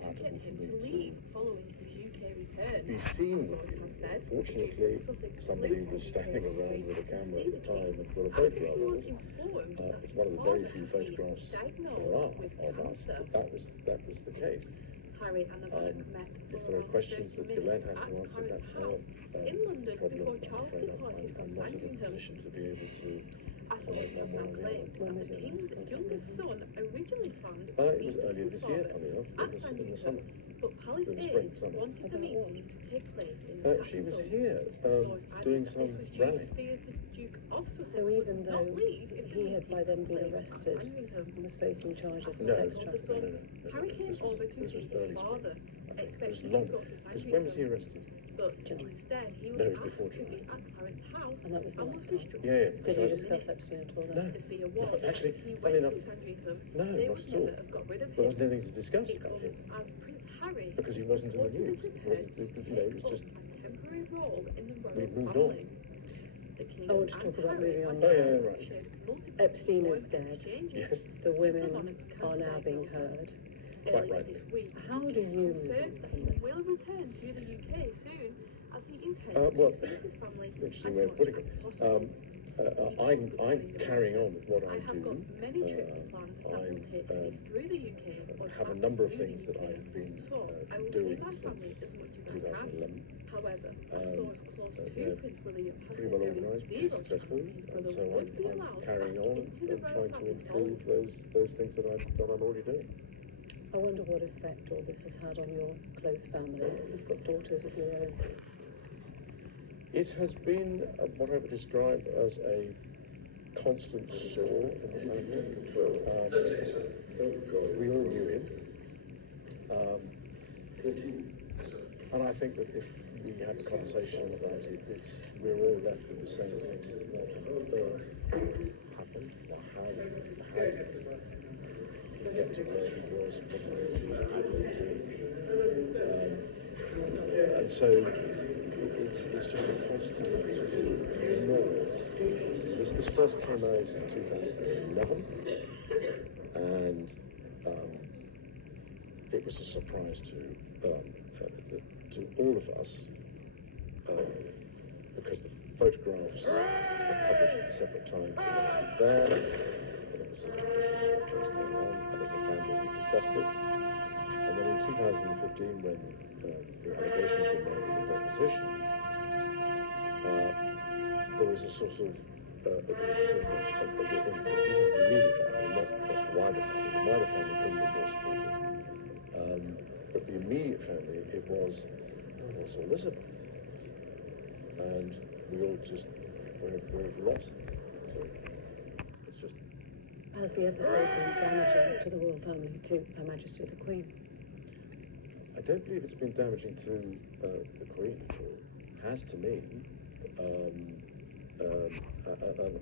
compatible for me to return. be seen with you. Fortunately, somebody was standing around with a camera at the time and got a photograph of us. It's one of the very few photographs there are of us, but that was the case. And if there are questions that Ghislaine has to answer, that's her problem. I'm afraid I'm not in a position to be able to comment one way or the other. When was your last youngest son originally planned It was earlier this year, funny enough, in the summer. But Palace In the spring, Ace summer. wanted the meeting to take place in the She was capital. here doing some rally. So even though he had by then been arrested and was facing charges of No, sex no, trafficking, Harry came this over was to see early his spring. father, I think it was expecting long, to go to because when was he arrested? But instead, he was No, it was asked before to be July. at Clarence House and that was the and last was time. distraught. Yeah, Did because you discuss Epstein at all then? No, The fear was no, actually, he funny went enough, to Sandringham, no, they not would at all. never have got rid of There was him. nothing to discuss It about comes him as Prince Harry because he wasn't in the reportedly news. prepared to It was take just up a temporary role in the royal we'd moved family. on. The King I want to and talk about Harry moving on. Oh, yeah, right. shared multiple Epstein is employment dead. exchanges Yes, The since the women monarch's are cancer now being diagnosis. heard. Quite Earlier rightly. this week, How do you move on confirmed that from he this? will return to the UK soon, as he intends well, to see his family it's as an interesting much way of putting as it. possible. I'm carrying on with what I I have do. got many trips planned that will take me through the UK or Have a back number of to the things that I UK. have been So I will see doing my family since as much as I can. 2011. However, a source close to they're Prince William has Pretty said well there is organised, pretty zero successful, chance his and brother so would be I'm allowed carrying back on into the and royal trying to family improve fold. those things that I'm already doing. I wonder what effect all this has had on your close family. You've got daughters of your own. It has been what I would describe as a constant sore in the family. We all knew him. And I think that if we have a conversation about it, we're all left with the same thing. What on earth happened? Or how did he get to where he was, what on earth he was doing? And so it's just a constant sort of noise. This first came out in 2011, and it was a surprise to all of us because the photographs were published at a separate time to when I was there. And it was sort of what was going on, and as a family we discussed it. And then in 2015, when the allegations were made in the deposition, there was a sort of this is the immediate family, not the wider family. The wider family couldn't be more supportive. But the immediate family, it was, oh, what's Elizabeth? And we all just were at a loss. So it's just. Has the episode been damaging to the royal family, to Her Majesty the Queen? I don't believe it's been damaging to the Queen at all. Has to me.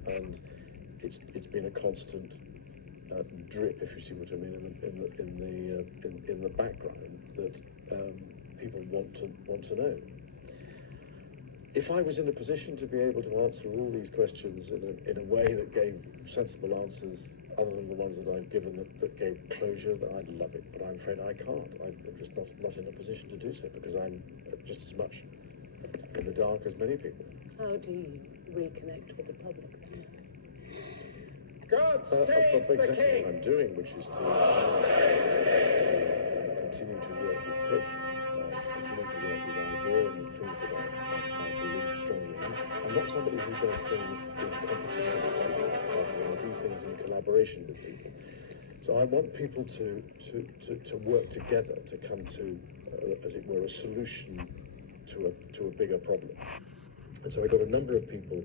And it's been a constant drip, if you see what I mean, in the background that people want to know. If I was in a position to be able to answer all these questions in a way that gave sensible answers, other than the ones that I've given that gave closure, then I'd love it. But I'm afraid I can't. I'm just not in a position to do so because I'm just as much in the dark as many people. How do you reconnect with the public then? God save the Exactly king! what I'm doing, which is to continue to work with Pitch, continue to work with Idea and the things that I believe strongly in. I'm not somebody who does things in competition with people, I do things in collaboration with people. So I want people to work together to come to, as it were, a solution to a bigger problem. And so I got a number of people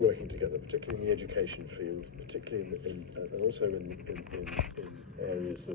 working together, particularly in the education field, particularly and also in areas of